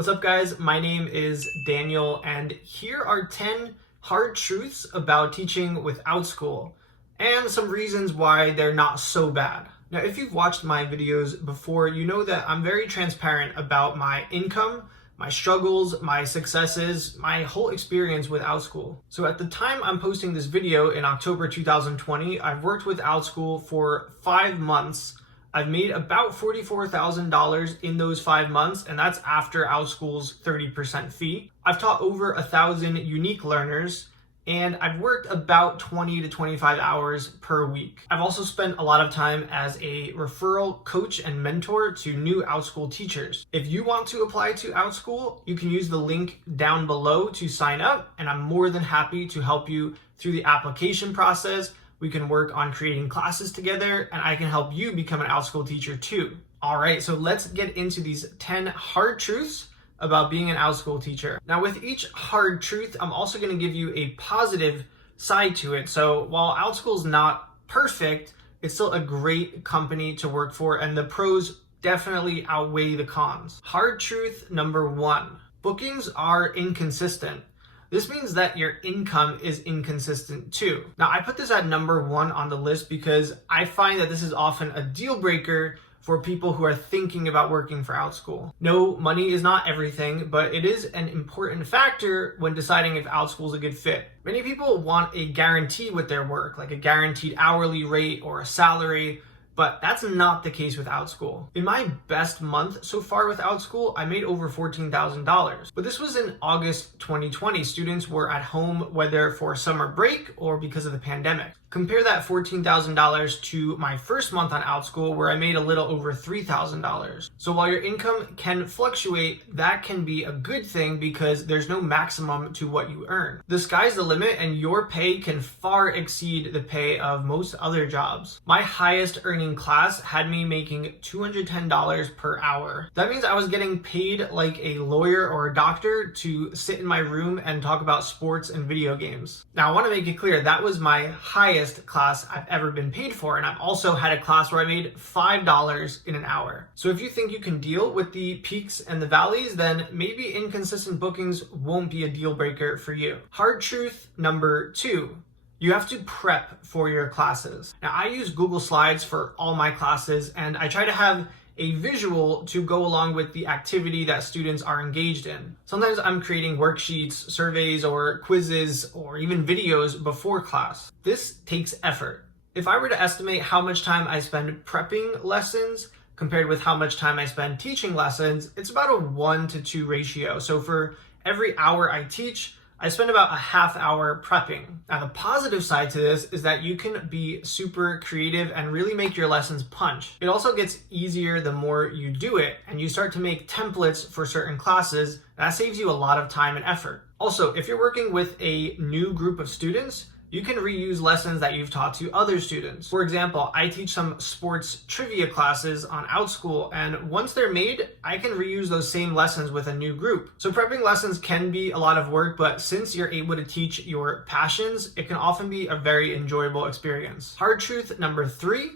What's up, guys? My name is Daniel, and here are 10 hard truths about teaching with Outschool, and some reasons why they're not so bad. Now, if you've watched my videos before, you know that I'm very transparent about my income, my struggles, my successes, my whole experience with Outschool. So at the time I'm posting this video in October 2020, I've worked with Outschool for 5 months. I've made about $44,000 in those 5 months, and that's after Outschool's 30% fee. I've taught over 1,000 unique learners, and I've worked about 20 to 25 hours per week. I've also spent a lot of time as a referral coach and mentor to new Outschool teachers. If you want to apply to Outschool, you can use the link down below to sign up, and I'm more than happy to help you through the application process. We can work on creating classes together, and I can help you become an Outschool teacher too. All right, so let's get into these 10 hard truths about being an Outschool teacher. Now, with each hard truth, I'm also going to give you a positive side to it. So while Outschool's not perfect, it's still a great company to work for, and the pros definitely outweigh the cons. Hard truth number 1, bookings are inconsistent. This means that your income is inconsistent too. Now, I put this at number 1 on the list because I find that this is often a deal breaker for people who are thinking about working for Outschool. No, money is not everything, but it is an important factor when deciding if Outschool is a good fit. Many people want a guarantee with their work, like a guaranteed hourly rate or a salary, but that's not the case with Outschool. In my best month so far with Outschool, I made over $14,000. But this was in August 2020. Students were at home, whether for summer break or because of the pandemic. Compare that $14,000 to my first month on Outschool, where I made a little over $3,000. So while your income can fluctuate, that can be a good thing because there's no maximum to what you earn. The sky's the limit, and your pay can far exceed the pay of most other jobs. My highest earning class had me making $210 per hour. That means I was getting paid like a lawyer or a doctor to sit in my room and talk about sports and video games. Now, I want to make it clear that was my highest class I've ever been paid for, and I've also had a class where I made $5 in an hour. So if you think you can deal with the peaks and the valleys, then maybe inconsistent bookings won't be a deal breaker for you. Hard truth number 2. You have to prep for your classes. Now, I use Google Slides for all my classes, and I try to have a visual to go along with the activity that students are engaged in. Sometimes I'm creating worksheets, surveys, or quizzes, or even videos before class. This takes effort. If I were to estimate how much time I spend prepping lessons compared with how much time I spend teaching lessons, it's about a 1-to-2 ratio. So for every hour I teach, I spend about a half hour prepping. Now, the positive side to this is that you can be super creative and really make your lessons punch. It also gets easier the more you do it, and you start to make templates for certain classes. That saves you a lot of time and effort. Also, if you're working with a new group of students, you can reuse lessons that you've taught to other students. For example, I teach some sports trivia classes on Outschool, and once they're made, I can reuse those same lessons with a new group. So prepping lessons can be a lot of work, but since you're able to teach your passions, it can often be a very enjoyable experience. Hard truth number 3.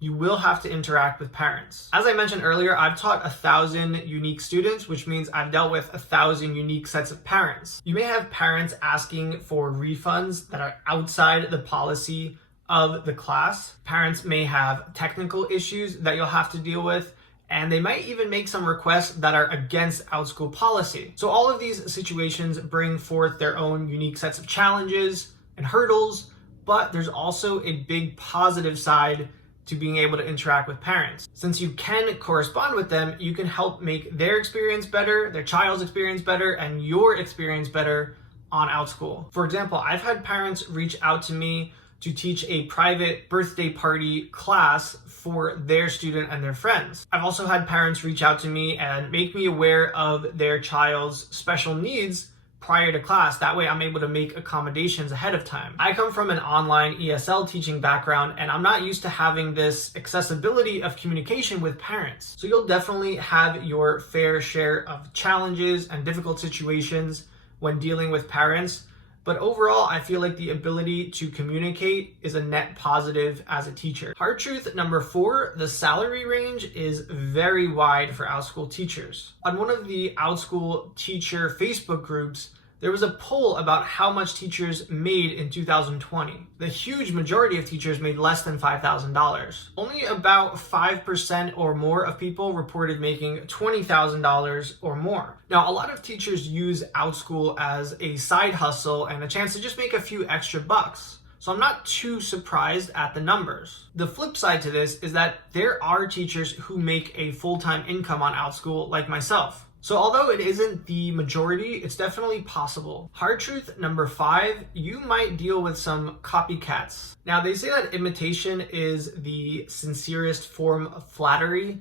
You will have to interact with parents. As I mentioned earlier, I've taught 1,000 unique students, which means I've dealt with 1,000 unique sets of parents. You may have parents asking for refunds that are outside the policy of the class. Parents may have technical issues that you'll have to deal with, and they might even make some requests that are against Outschool policy. So all of these situations bring forth their own unique sets of challenges and hurdles, but there's also a big positive side to being able to interact with parents. Since you can correspond with them, you can help make their experience better, their child's experience better, and your experience better on Outschool. For example, I've had parents reach out to me to teach a private birthday party class for their student and their friends. I've also had parents reach out to me and make me aware of their child's special needs prior to class. That way I'm able to make accommodations ahead of time. I come from an online ESL teaching background, and I'm not used to having this accessibility of communication with parents. So you'll definitely have your fair share of challenges and difficult situations when dealing with parents, But overall, I feel like the ability to communicate is a net positive as a teacher. Hard truth number 4, the salary range is very wide for Outschool teachers. On one of the Outschool teacher Facebook groups, there was a poll about how much teachers made in 2020. The huge majority of teachers made less than $5,000. Only about 5% or more of people reported making $20,000 or more. Now, a lot of teachers use Outschool as a side hustle and a chance to just make a few extra bucks. So I'm not too surprised at the numbers. The flip side to this is that there are teachers who make a full-time income on Outschool, like myself. So although it isn't the majority, it's definitely possible. Hard truth number 5, you might deal with some copycats. Now, they say that imitation is the sincerest form of flattery,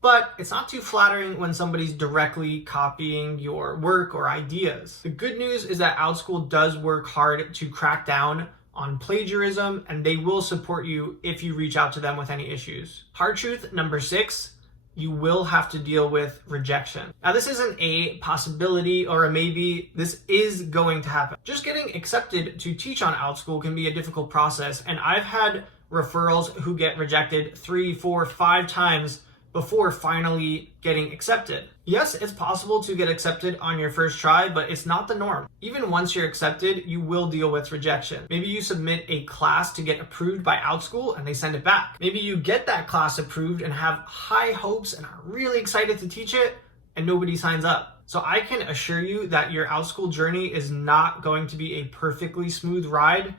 but it's not too flattering when somebody's directly copying your work or ideas. The good news is that Outschool does work hard to crack down on plagiarism, and they will support you if you reach out to them with any issues. Hard truth number 6, you will have to deal with rejection. Now, this isn't a possibility or a maybe, this is going to happen. Just getting accepted to teach on Outschool can be a difficult process, and I've had referrals who get rejected 3, 4, 5 times before finally getting accepted. Yes, it's possible to get accepted on your first try, but it's not the norm. Even once you're accepted, you will deal with rejection. Maybe you submit a class to get approved by Outschool and they send it back. Maybe you get that class approved and have high hopes and are really excited to teach it, and nobody signs up. So I can assure you that your Outschool journey is not going to be a perfectly smooth ride,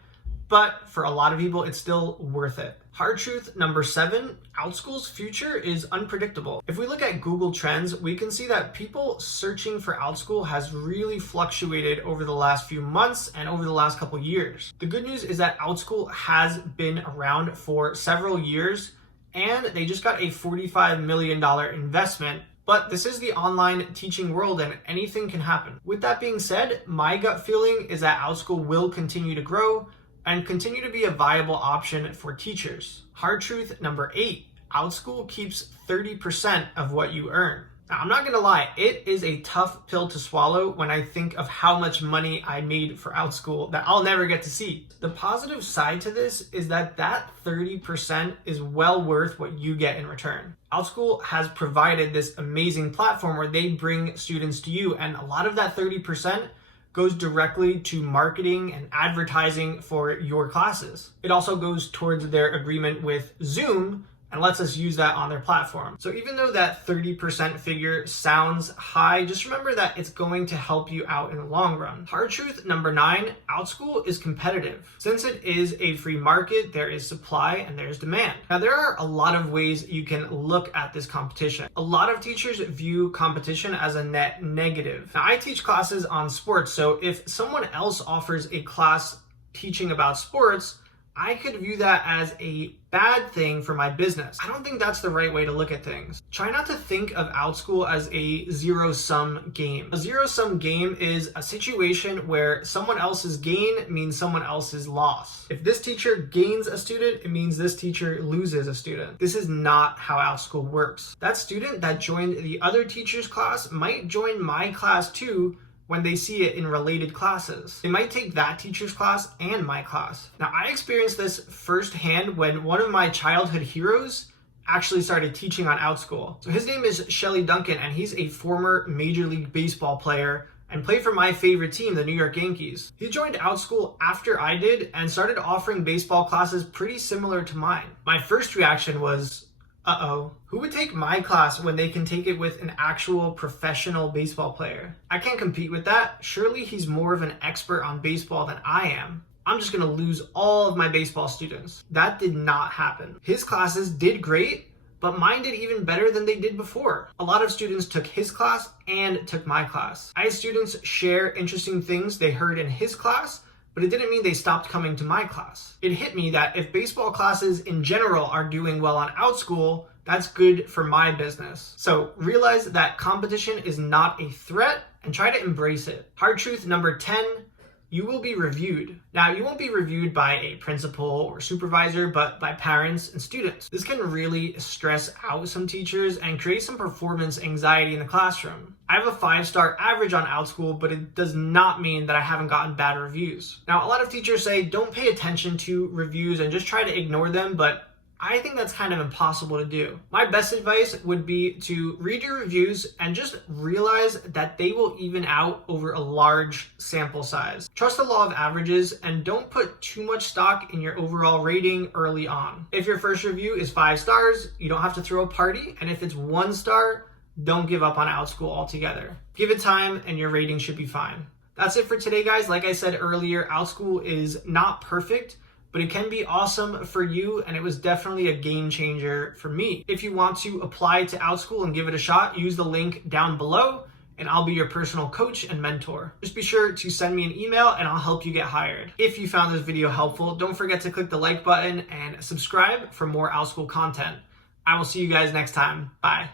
but for a lot of people, it's still worth it. Hard truth number 7, Outschool's future is unpredictable. If we look at Google Trends, we can see that people searching for Outschool has really fluctuated over the last few months and over the last couple years. The good news is that Outschool has been around for several years, and they just got a $45 million investment. But this is the online teaching world and anything can happen. With that being said, my gut feeling is that Outschool will continue to grow and continue to be a viable option for teachers. Hard truth number 8, Outschool keeps 30% of what you earn. Now, I'm not gonna lie, it is a tough pill to swallow when I think of how much money I made for Outschool that I'll never get to see. The positive side to this is that 30% is well worth what you get in return. Outschool has provided this amazing platform where they bring students to you, and a lot of that 30% goes directly to marketing and advertising for your classes. It also goes towards their agreement with Zoom and lets us use that on their platform. So even though that 30% figure sounds high, just remember that it's going to help you out in the long run. Hard truth number 9, Outschool is competitive. Since it is a free market, there is supply and there's demand. Now, there are a lot of ways you can look at this competition. A lot of teachers view competition as a net negative. Now, I teach classes on sports, so if someone else offers a class teaching about sports, I could view that as a bad thing for my business. I don't think that's the right way to look at things. Try not to think of Outschool as a zero-sum game. A zero-sum game is a situation where someone else's gain means someone else's loss. If this teacher gains a student, it means this teacher loses a student. This is not how Outschool works. That student that joined the other teacher's class might join my class too, when they see it in related classes. They might take that teacher's class and my class. Now, I experienced this firsthand when one of my childhood heroes actually started teaching on Outschool. So his name is Shelly Duncan, and he's a former Major League Baseball player and played for my favorite team, the New York Yankees. He joined Outschool after I did and started offering baseball classes pretty similar to mine. My first reaction was, who would take my class when they can take it with an actual professional baseball player? I can't compete with that. Surely he's more of an expert on baseball than I am. I'm just gonna lose all of my baseball students. That did not happen. His classes did great, but mine did even better than they did before. A lot of students took his class and took my class. I had students share interesting things they heard in his class, but it didn't mean they stopped coming to my class. It hit me that if baseball classes in general are doing well on Outschool, that's good for my business. So realize that competition is not a threat and try to embrace it. Hard truth number 10, you will be reviewed. Now, you won't be reviewed by a principal or supervisor, but by parents and students. This can really stress out some teachers and create some performance anxiety in the classroom. I have a 5-star average on Outschool, but it does not mean that I haven't gotten bad reviews. Now, a lot of teachers say don't pay attention to reviews and just try to ignore them, but I think that's kind of impossible to do. My best advice would be to read your reviews and just realize that they will even out over a large sample size. Trust the law of averages and don't put too much stock in your overall rating early on. If your first review is 5 stars, you don't have to throw a party, and if it's 1 star, don't give up on Outschool altogether. Give it time and your rating should be fine. That's it for today, guys. Like I said earlier, Outschool is not perfect, but it can be awesome for you, and it was definitely a game changer for me. If you want to apply to Outschool and give it a shot, use the link down below, and I'll be your personal coach and mentor. Just be sure to send me an email and I'll help you get hired. If you found this video helpful, don't forget to click the like button and subscribe for more Outschool content. I will see you guys next time. Bye.